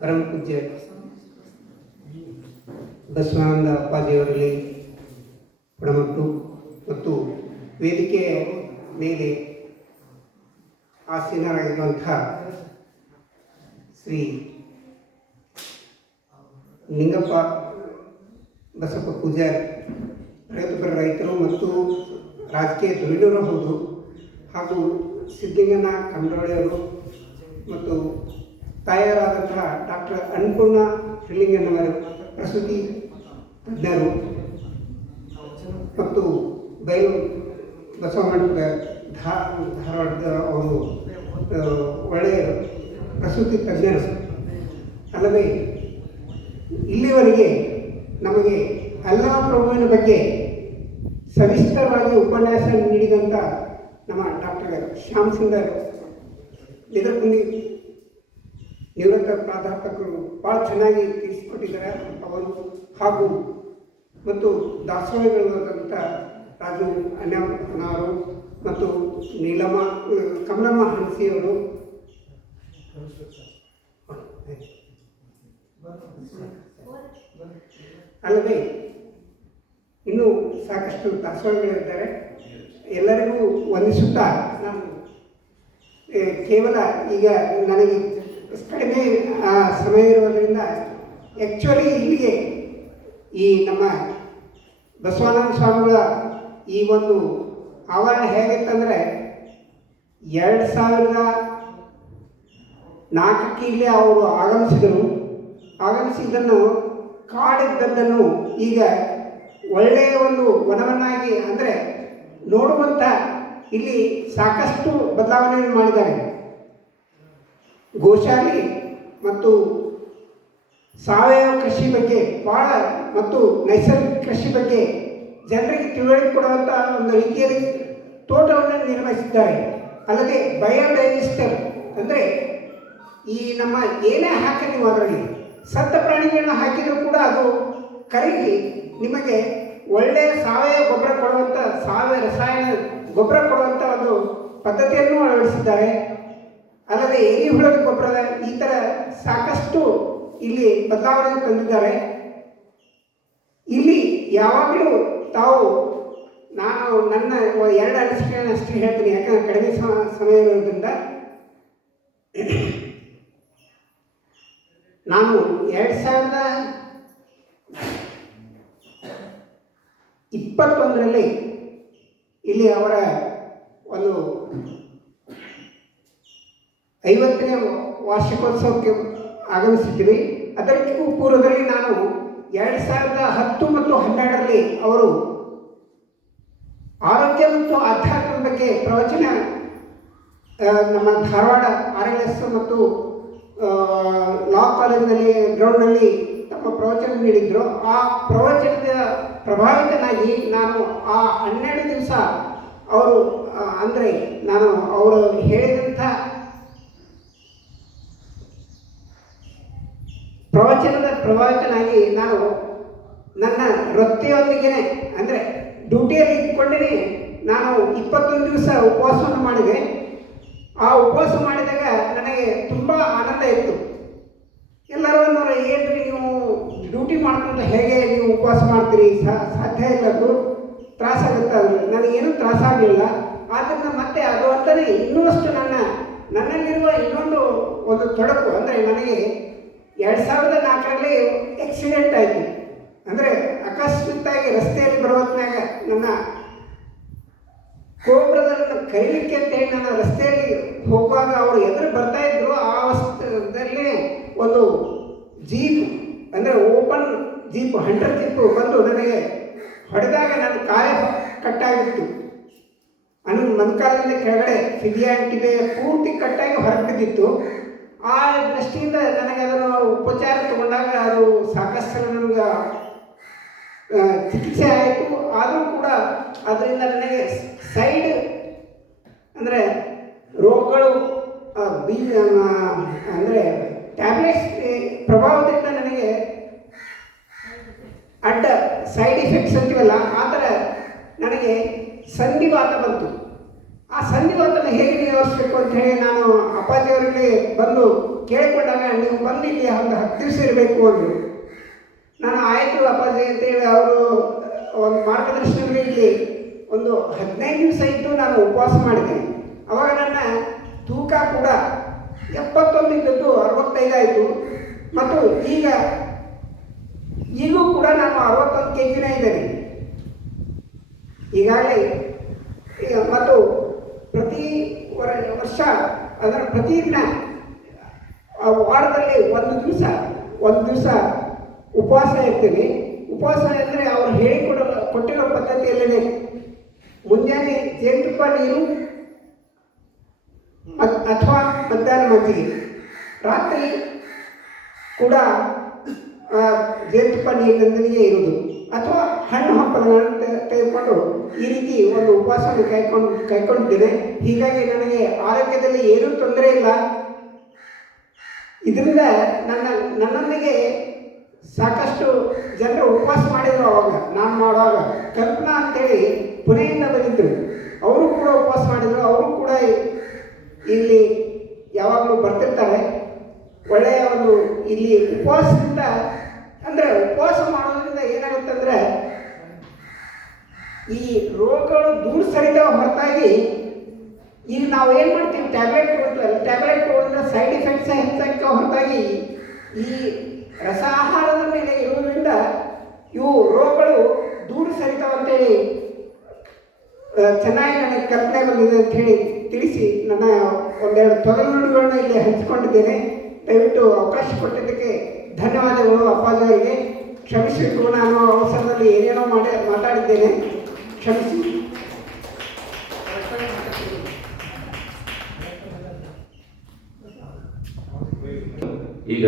ಪರಮ ಪೂಜ್ಯ ಬಸವಾನಂದ ಅಪ್ಪಾಜಿಯವರಲ್ಲಿ ಪ್ರಣಮಟ್ಟು ಮತ್ತು ವೇದಿಕೆಯ ಮೇಲೆ ಆಸೀನರಾಗಿರುವಂಥ ಶ್ರೀ ನಿಂಗಪ್ಪ ಬಸಪ್ಪ ಪೂಜಾರಿ ಪ್ರಗತಿಪರ ರೈತರು ಮತ್ತು ರಾಜಕೀಯ ಧುರೀಣರು ಹೌದು, ಹಾಗೂ ಸಿದ್ಧಲಿಂಗನ ಕಂಡೋಳಿಯವರು ಮತ್ತು ತಾಯರಾದಂತಹ ಡಾಕ್ಟರ್ ಅನ್ನಪೂರ್ಣ ಹಿಳ್ಳಿಂಗನವರ ಪ್ರಸೂತಿ ತಜ್ಞರು ಮತ್ತು ಬಯಲು ಬಸವಣ್ಣನ ಧಾರವಾಡದ ಅವರು ಒಳ್ಳೆಯ ಪ್ರಸೂತಿ ತಜ್ಞರು ಅಲ್ಲದೆ ಇಲ್ಲಿವರೆಗೆ ನಮಗೆ ಅಲ್ಲಮ ಪ್ರಭುವಿನ ಬಗ್ಗೆ ಸವಿಸ್ತರವಾಗಿ ಉಪನ್ಯಾಸ ನೀಡಿದಂಥ ನಮ್ಮ ಡಾಕ್ಟರ್ ಶ್ಯಾಮ್ ಸುಂದರ್ ನಿರಗುಂದಿ ನಿವೃತ್ತ ಪ್ರಾಧ್ಯಾಪಕರು ಭಾಳ ಚೆನ್ನಾಗಿ ತಿಳಿಸಿಕೊಟ್ಟಿದ್ದಾರೆ ಅವರು, ಹಾಗೂ ಮತ್ತು ದಾಸೋಹಿಗಳಾದಂಥ ರಾಜು ಅನ್ಯನವರು ಮತ್ತು ಕಮಲಮ್ಮ ಹಂಸಿಯವರು ಅಲ್ಲದೆ ಇನ್ನೂ ಸಾಕಷ್ಟು ದಾಸೋಹಿಗಳಿದ್ದಾರೆ. ಎಲ್ಲರಿಗೂ ವಂದಿಸುತ್ತಾ ನಾನು ಕೇವಲ ಈಗ ನನಗೆ ಕಡಿಮೆ ಸಮಯ ಇರೋದರಿಂದ ಆ್ಯಕ್ಚುಲಿ ಇಲ್ಲಿಗೆ ಈ ನಮ್ಮ ಬಸವಾನಂದ ಸ್ವಾಮಿಗಳ ಈ ಒಂದು ಆವರಣ ಹೇಗಿತ್ತಂದರೆ 2004 ಇಲ್ಲಿ ಅವರು ಆಗಮಿಸಿದ್ದನ್ನು ಕಾಡಿದ್ದನ್ನು ಈಗ ಒಳ್ಳೆಯ ಒಂದು ವನವನ್ನಾಗಿ ಅಂದರೆ ನೋಡುವಂಥ ಇಲ್ಲಿ ಸಾಕಷ್ಟು ಬದಲಾವಣೆಯನ್ನು ಮಾಡಿದ್ದಾರೆ. ಗೋಶಾಲೆ ಮತ್ತು ಸಾವಯವ ಕೃಷಿ ಬಗ್ಗೆ ಭಾಳ ಮತ್ತು ನೈಸರ್ಗಿಕ ಕೃಷಿ ಬಗ್ಗೆ ಜನರಿಗೆ ತಿಳುವಳಿಕೆ ಕೊಡುವಂಥ ಒಂದು ರೀತಿಯಲ್ಲಿ ತೋಟವನ್ನು ನಿರ್ವಹಿಸಿದ್ದಾರೆ. ಅಲ್ಲದೆ ಬಯೋಡೈಜೆಸ್ಟರ್ ಅಂದರೆ ಈ ನಮ್ಮ ಏನೇ ಹಾಕಿ ನೀವು ಅದರಲ್ಲಿ ಸತ್ತ ಪ್ರಾಣಿಗಳನ್ನ ಹಾಕಿದರೂ ಕೂಡ ಅದು ಕರಗಿ ನಿಮಗೆ ಒಳ್ಳೆಯ ಸಾವಯವ ಗೊಬ್ಬರ ಕೊಡುವಂಥ ಸಾವಯವ ರಸಾಯನ ಗೊಬ್ಬರ ಕೊಡುವಂಥ ಒಂದು ಪದ್ಧತಿಯನ್ನು ಅಳವಡಿಸಿದ್ದಾರೆ. ಅಲ್ಲದೆ ಎರೆಹುಳದ ಗೊಬ್ಬರದ ಈ ಥರ ಸಾಕಷ್ಟು ಇಲ್ಲಿ ಬದಲಾವಣೆ ತಂದಿದ್ದಾರೆ. ಇಲ್ಲಿ ಯಾವಾಗಲೂ ನಾನು ನನ್ನ 2 ಅನಿಸಿಕೆಯನ್ನು ಅಷ್ಟೇ ಹೇಳ್ತೀನಿ, ಯಾಕಂದರೆ ಕಡಿಮೆ ಸಮಯ ಇರೋದ್ರಿಂದ. ನಾನು 2021ರಲ್ಲಿ ಇಲ್ಲಿ ಅವರ ಒಂದು 50ನೇ ವಾರ್ಷಿಕೋತ್ಸವಕ್ಕೆ ಆಗಮಿಸಿದ್ದೀವಿ. ಅದಕ್ಕೂ ಪೂರ್ವದಲ್ಲಿ ನಾನು 2010 ಮತ್ತು 2012ರಲ್ಲಿ ಅವರು ಆರೋಗ್ಯ ಮತ್ತು ಆಧ್ಯಾತ್ಮದ ಬಗ್ಗೆ ಪ್ರವಚನ ನಮ್ಮ ಧಾರವಾಡ RLS ಮತ್ತು ಲಾ ಕಾಲೇಜಿನಲ್ಲಿ ಗ್ರೌಂಡ್ನಲ್ಲಿ ತಮ್ಮ ಪ್ರವಚನ ನೀಡಿದರು. ಆ ಪ್ರವಚನದ ಪ್ರಭಾವಿತನಾಗಿ ನಾನು ಆ 12 ದಿವಸ ಅವರು ಅಂದರೆ ನಾನು ಅವರು ಹೇಳಿದಂಥ ಪ್ರವಚನದ ಪ್ರಭಾವಿತನಾಗಿ ನಾನು ನನ್ನ ವೃತ್ತಿಯೊಂದಿಗೆ ಅಂದರೆ ಡ್ಯೂಟಿಯಲ್ಲಿ ಇದ್ದುಕೊಂಡೇ ನಾನು 21 ದಿವಸ ಉಪವಾಸವನ್ನು ಮಾಡಿದೆ. ಆ ಉಪವಾಸ ಮಾಡಿದಾಗ ನನಗೆ ತುಂಬ ಆನಂದ ಇತ್ತು. ಎಲ್ಲರೂ ಅನ್ನೋರು ಏನ್ರಿ ನೀವು ಡ್ಯೂಟಿ ಮಾಡ್ಕೊಂಡು ಹೇಗೆ ನೀವು ಉಪವಾಸ ಮಾಡ್ತೀರಿ, ಸಾಧ್ಯ ಇಲ್ಲ, ಅದು ತ್ರಾಸಾಗುತ್ತೆ. ಅದು ನನಗೇನು ತ್ರಾಸಾಗಲಿಲ್ಲ. ಆದ್ದರಿಂದ ಮತ್ತೆ ಅದು ಅಂತಲೇ ಇನ್ನೂಷ್ಟು ನನ್ನಲ್ಲಿರುವ ಇನ್ನೊಂದು ಒಂದು ತೊಡಕು ಅಂದರೆ ನನಗೆ 2004ರಲ್ಲಿ ಆಕ್ಸಿಡೆಂಟ್ ಆಯಿತು. ಅಂದರೆ ಅಕಸ್ಮಾತ್ತಾಗಿ ರಸ್ತೆಯಲ್ಲಿ ಬರುವತ್ನಾಗ ನನ್ನ ಕೋಬ್ರದನ್ನು ಕರೀಲಿಕ್ಕೆ ಅಂತೇಳಿ ನನ್ನ ರಸ್ತೆಯಲ್ಲಿ ಹೋಗುವಾಗ ಅವರು ಎದುರು ಬರ್ತಾಯಿದ್ರು. ಆ ಅವಸ್ಥೆಯಲ್ಲಿ ಒಂದು ಜೀಪ್ ಅಂದರೆ ಓಪನ್ ಜೀಪ್ 100 ಜೀಪು ಬಂದು ನನಗೆ ಹೊಡೆದಾಗ ನನ್ನ ಕಾಲೇ ಕಟ್ಟಾಗಿತ್ತು. ಮೊಣಕಾಲಿಂದ ಕೆಳಗಡೆ ಫಿದಿಯಾಂಟಿಗೆ ಪೂರ್ತಿ ಕಟ್ಟಾಗಿ ಹೊರಬಿದ್ದಿತ್ತು. ಆ ದೃಷ್ಟಿಯಿಂದ ನನಗೆ ಅದನ್ನು ಉಪಚಾರ ತಗೊಂಡಾಗ ಅದು ಸಾಕಷ್ಟು ನನಗೆ ಚಿಕಿತ್ಸೆ ಆಯಿತು. ಆದರೂ ಕೂಡ ಅದರಿಂದ ನನಗೆ ಸೈಡ್ ಅಂದರೆ ರೋಗಗಳು ಅಂದರೆ ಟ್ಯಾಬ್ಲೆಟ್ಸ್ ಪ್ರಭಾವದಿಂದ ನನಗೆ ಅಡ್ಡ ಸೈಡ್ ಎಫೆಕ್ಟ್ಸ್ ಅಂತೀವಲ್ಲ ಆ ಥರ ನನಗೆ ಸಂಧಿವಾತ ಬಂತು. ಆ ಸಂಧಿವಾತನ ಹೇಗೆ ನಿವಾರಿಸಬೇಕು ಅಂತ ಹೇಳಿ ನಾನು ಅಪ್ಪಾಜಿಯವರಿಗೆ ಬಂದು ಕೇಳಿಕೊಂಡಾಗ ನೀವು ಬಂದು ಇಲ್ಲಿ ಒಂದು 10 ದಿವಸ ಇರಬೇಕು ಅಂದರು. ನಾನು ಆಯಿತು ಅಪ್ಪಾಜಿ ಅಂತೇಳಿ ಅವರು ಒಂದು ಮಾರ್ಗದರ್ಶನದಲ್ಲಿ ಇಲ್ಲಿ ಒಂದು 15 ದಿವಸ ಇದ್ದು ನಾನು ಉಪವಾಸ ಮಾಡಿದೆ. ಅವಾಗ ನನ್ನ ತೂಕ ಕೂಡ 71 ಇದ್ದದ್ದು 65 ಆಯಿತು. ಮತ್ತು ಈಗೂ ಕೂಡ ನಾನು 61 kg ಇದ್ದೇನೆ ಈಗಾಗಲೇ. ಮತ್ತು ಪ್ರತಿ ವರ್ಷ ಅದರ ಪ್ರತಿದಿನ ವಾರದಲ್ಲಿ ಒಂದು ದಿವಸ ಉಪವಾಸ ಇರ್ತೀವಿ. ಉಪವಾಸ ಅಂದರೆ ಅವರು ಕೊಟ್ಟಿರೋ ಪದ್ಧತಿಯಲ್ಲೇ ಮುಂಜಾನೆ ಜೇನುತುಪ್ಪ ನೀರು ಅಥವಾ ಮಧ್ಯಾಹ್ನ ಮಜ್ಜಿಗೆ, ರಾತ್ರಿ ಕೂಡ ಜೇನುತುಪ್ಪ ನೀರಿನೊಂದಿಗೆ ಇರುವುದು ಅಥವಾ ಹಣ್ಣು ಹಂಪಲುಗಳನ್ನು ತೆಗೆದುಕೊಂಡು ಈ ರೀತಿ ಒಂದು ಉಪವಾಸವನ್ನು ಕೈಕೊಂಡಿದ್ದೇನೆ. ಹೀಗಾಗಿ ನನಗೆ ಆರೋಗ್ಯದಲ್ಲಿ ಏನೂ ತೊಂದರೆ ಇಲ್ಲ. ಇದರಿಂದ ನನ್ನೊಂದಿಗೆ ಸಾಕಷ್ಟು ಜನರು ಉಪವಾಸ ಮಾಡಿದರು. ಅವಾಗ ನಾನು ಮಾಡುವಾಗ ಕಲ್ಪನಾ ಅಂತೇಳಿ ಪುಣೆಯಿಂದ ಬಂದಿದ್ದರು, ಅವರು ಕೂಡ ಉಪವಾಸ ಮಾಡಿದರು. ಅವರು ಕೂಡ ಇಲ್ಲಿ ಯಾವಾಗಲೂ ಬರ್ತಿರ್ತಾರೆ. ಒಳ್ಳೆಯ ಒಂದು ಇಲ್ಲಿ ಉಪವಾಸದಿಂದ ಅಂದರೆ ಉಪವಾಸ ಮಾಡೋದ್ರಿಂದ ಏನಾಗುತ್ತಂದರೆ ಈ ರೋಗಗಳು ದೂರ ಸರಿತಾವ ಹೊರತಾಗಿ ಈಗ ನಾವು ಏನು ಮಾಡ್ತೀವಿ, ಟ್ಯಾಬ್ಲೆಟ್ ತಗೊಂಡ್ರೆ ಸೈಡ್ ಎಫೆಕ್ಟ್ಸ್ ಹೆಚ್ಚಾಗ್ತಾವೆ ಹೊರತಾಗಿ ಈ ರಸಾಹಾರದ ಮೇಲೆ ಇರುವುದರಿಂದ ಇವು ರೋಗಗಳು ದೂರ ಸರಿತಾವ ಅಂತೇಳಿ ಚೆನ್ನಾಗಿ ನನಗೆ ಕಲ್ಪನೆ ಬಂದಿದೆ ಅಂತ ಹೇಳಿ ತಿಳಿಸಿ ನನ್ನ ಒಂದೆರಡು ತೊಗಲುನುಡಿಗಳನ್ನ ಇಲ್ಲಿ ಹಂಚಿಕೊಂಡಿದ್ದೇನೆ. ದಯವಿಟ್ಟು ಅವಕಾಶ ಕೊಟ್ಟಿದ್ದಕ್ಕೆ ಧನ್ಯವಾದಗಳು ಅಪ್ಪಾಜಿಯವರಿಗೆ. ಕ್ಷಮಿಸಬೇಕು, ನಾನು ಅವಸರದಲ್ಲಿ ಏನೇನೋ ಮಾತಾಡಿದ್ದೇನೆ, ಕ್ಷಮಿಸಿ. ಈಗ